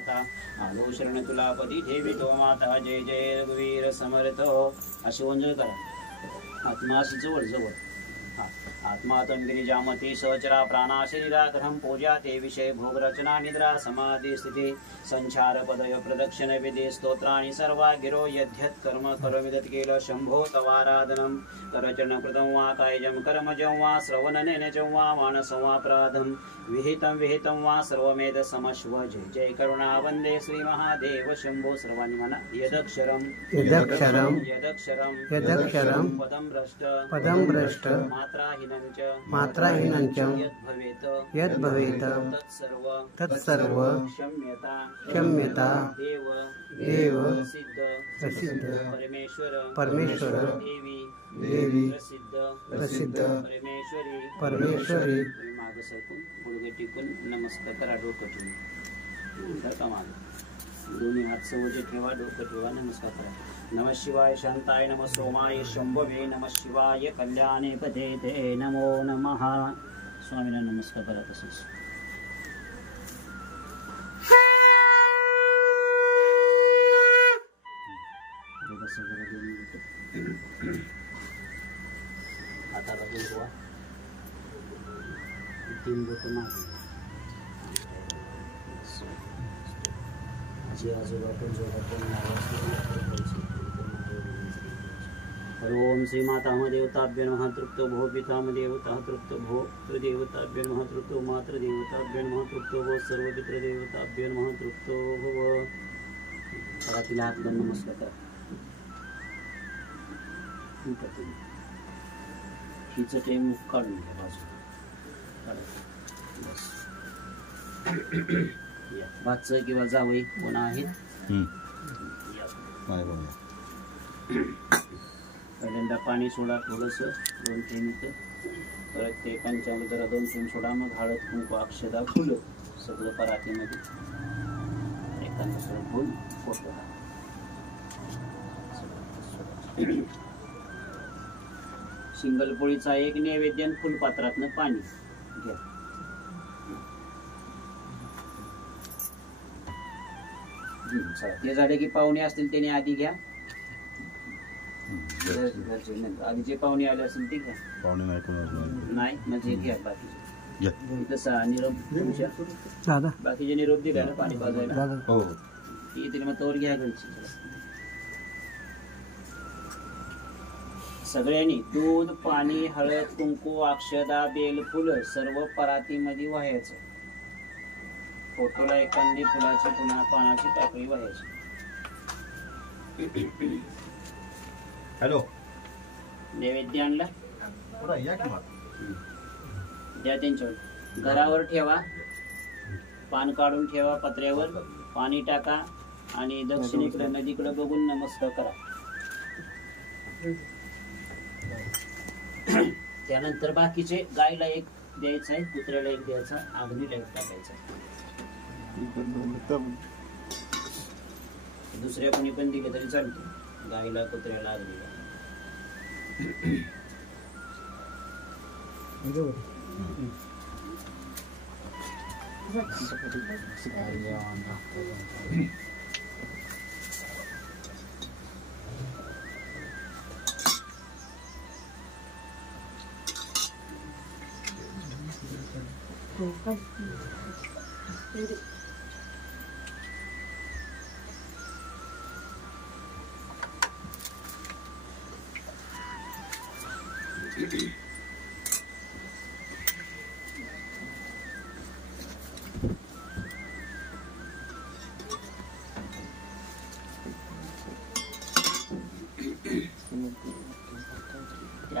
माता आलो शरण तुला पदी ठेवितो माता जय जय रघुवीर समर्थ अशी ओंजळ करा आत्मा अशी जवळ जवळ आत्मा तंगिरी जामती सहचरा प्राणा शरीराग्रहम पूजा ते विषय भोग रचना निद्रा समाधि स्थिति संचार पदय प्रदक्षिण विधि स्तोत्राणि सर्वा गिरो यद्यत् कर्म करमिदत् केल शंभो तवाराधनम करचरण कृतं वा कायजं कर्मजं वा श्रवणनेनजं वा मानसं वा प्राधं विहितं वा सर्वमेध समश्व जय जय करुणा वंदे श्री महादेव शंभो सर्वाणि मना यदक्षरम पदं भ्रष्ट मात्राहीनंच यद्भवेत तत्सर्व क्षम्यता देव प्रसिद्ध परमेश्वर देवी प्रसिद्ध परमेश्वरी मागे सरकून गुडघे टिकून नमस्कार करा डोकं ठेवून दोन्ही हात सवजे ठेवा डोकं ठेवा नमस्कार करा नमः शिवाय शांताय नमः सोमाय शंभवे नमः शिवाय कल्याणे पदे ते नमो नमः स्वामींना नमस्कार करा तसंच हाताला जोडवा तीन बोट मागे आजी आजोबा पण ओम श्री मातामह देवताभ्य नमः तृप्तो भो पितामह देवता तृप्तो भो पितृदेवताभ्य नमः तृप्तो मातृदेवताभ्य नमः तृप्तो भो सर्व पितृदेवताभ्य नमः तृप्तो भो घरातील हात करून नमस्कार करा हिचं मुख काढून घ्या बाजू भाचं किंवा जावई कोण आहेत पहिल्यांदा पाणी सोडा थोडंसं 2-3 मिनिटं परत ते पंचामृत जरा 2 थेंब सोडा मग हळद कुंकू अक्षदा फुलं सगळं परातीमध्ये एखादं सगळं फुल फोटो सिंगल पोळीचा एक नैवेद्य आणि फुलपात्रातनं पाणी घ्या ते झाले की पाहुणे असतील त्याने आधी घ्या आधी जे पाहुणे आले असतील ते घ्या पाहुणे नाही म्हणजे घ्या बाकीचे तसा निरोप तुमच्या बाकीचे निरोप दिला ना पाणी पाजायला येतील मग तोवर घ्या घरची सगळ्यांनी दूध पाणी हळद कुंकू अक्षदा बेल फुलं सर्व परातीमध्ये वाहायचं फोटोला एखादी फुलाची पुन्हा पानाची टाकळी वाहायची हॅलो नैवेद्य आणला द्या त्यांच्यावर घरावर ठेवा पान काढून ठेवा पत्र्यावर पाणी टाका आणि दक्षिणेकडे नदीकडे बघून नमस्कार करा त्यानंतर बाकीचे गायला एक द्यायचा आहे कुत्र्याला एक द्यायचा अग्नीला एक टाकायचा दुसऱ्या कोणी पण दिले तरी चालते गायला कुत्र्याला अग्नीला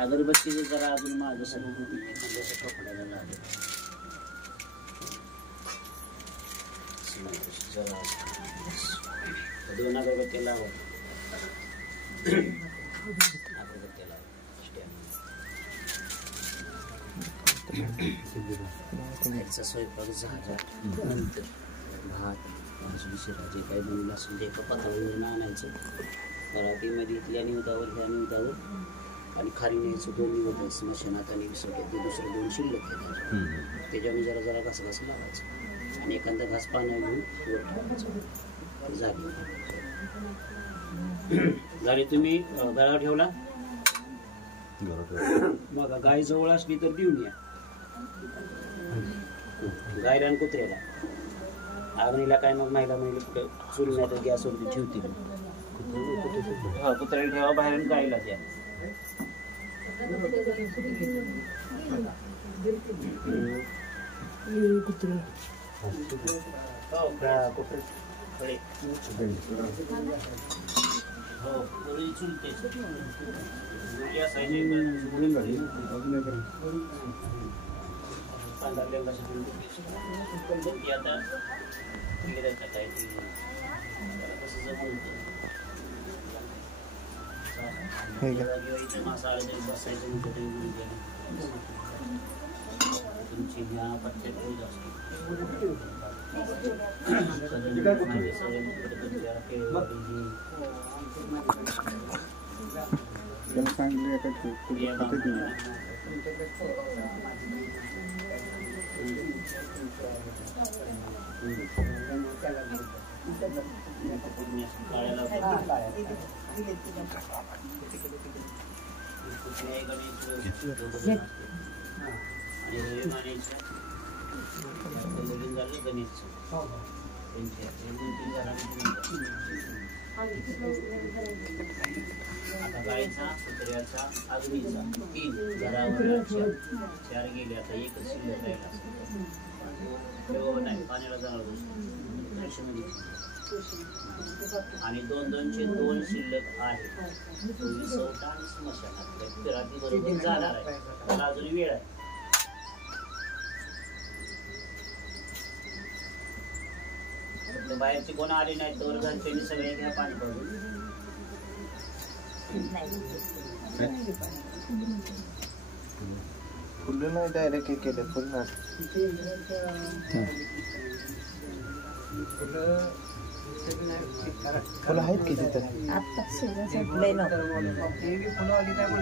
अगरबत्तीचे जरा अजून माझं कपड्याला लागेल जरा 2 अगरबत्त्या लावा अगरबत्त्या लावा स्वयंपाक झाला नंतर भात भाजी शिरा जे काही बनवलं असेल ते एका पात्रावरून आणायचं मराठीमध्ये इथल्या निवदावर ह्या निवदावर आणि खाली न्यायचं 2 निवड स्मशानात आणि दुसरं 2 शिल्लक घ्यायचं त्याच्यावर जरा जरा कसं लावायचं आणि एखादा घास पाणी घेऊन वर ठेवायचं. झाली तुम्ही गळा ठेवला. मग गाय जवळ असली तर देऊन या. गायला आणि कुत्र्याला. आग्नीला काय मग महिला म्हणजे कुठं चुल नाही तर गॅसवरती ठेवतील. हा कुत्र्याला ठेवा बाहेर आणि गायला द्या. हो चुलते तुमची पत्ते आता गायचा कुत्र्याचा अग्नीचा 3 घरावर 4 गेले. आता एकच शिल्लक राहिला. नाही पाण्याला जाणार आणि 2 शिल्लक आहेत. विसवटा आणि स्मशानात रात्री बरोबर जाणार आहे. त्याला अजून वेळ आहे. बाहेरचे कोण आले नाही तर घरच्यांनी सगळे घ्या पाणी पाजून. फुलं नाही डायरेक्ट केलं फुल ना फुलं आहेत की तिथं आता संपलंय ना. फुलं आली काय पण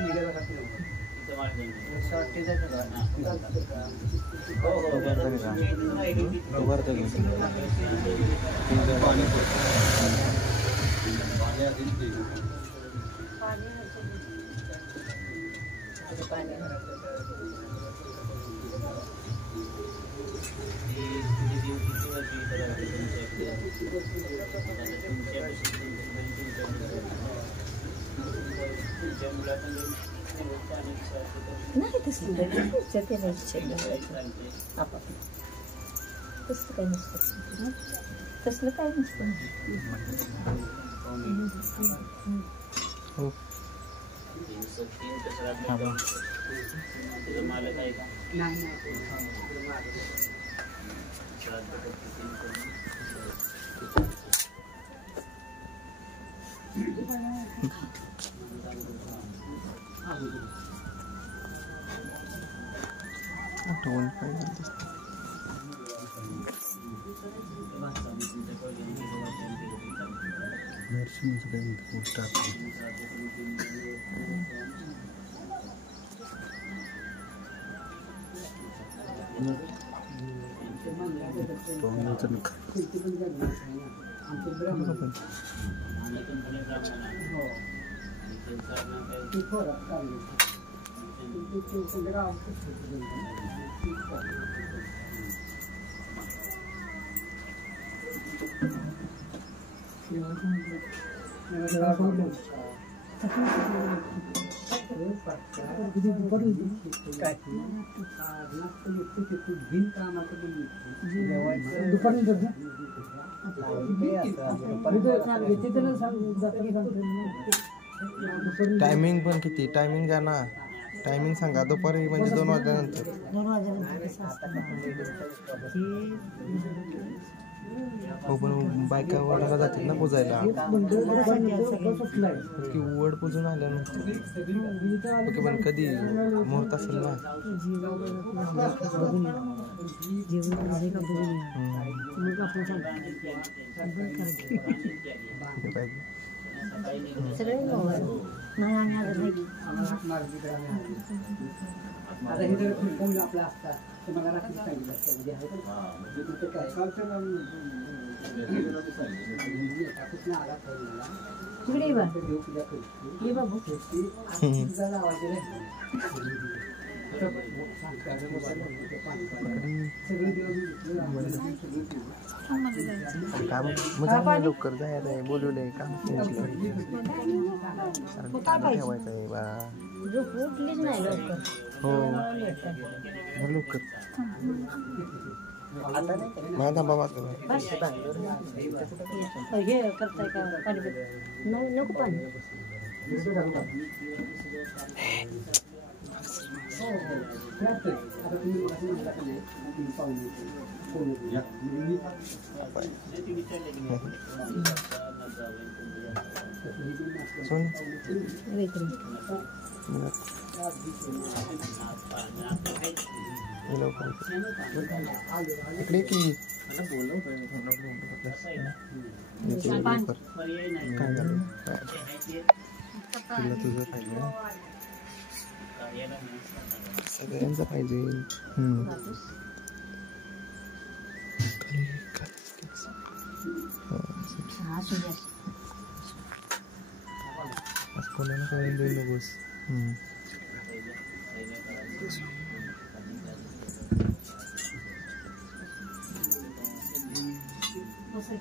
नाही तसलं ते नाही आपण तसलं काही नसतं. तसलं काही नसतं. मालक आहे का? टायमिंग पण किती टायमिंग द्या ना. टायमिंग सांगा दुपारी म्हणजे 2 वाजल्यानंतर. हो पण बायका वडाला जातात ना पूजायला की वड पूजून आल्यानंतर. ओके पण कधी मुहूर्त असेल ना. सगळे नाही आणि अजून नाही. आता हे जर फोन आपला असतात तर मला रात्री सांगितलं असतं म्हणजे आहे पण काय आला इकडे ये बा. ये बाबू. काम मग लवकर जायला आहे बोलवलंय काम ठेवायचं आहे बा. झोप उठलीच नाही लवकर. हो लवकर माझा बाबा बस. हे करताय का पाणी पित? नको पाणी. इकडे की काय झालं तुला तुझं पाहिजे सगळ्यांचं पाहिजे. कोणाला काय देऊ नकोस. कसं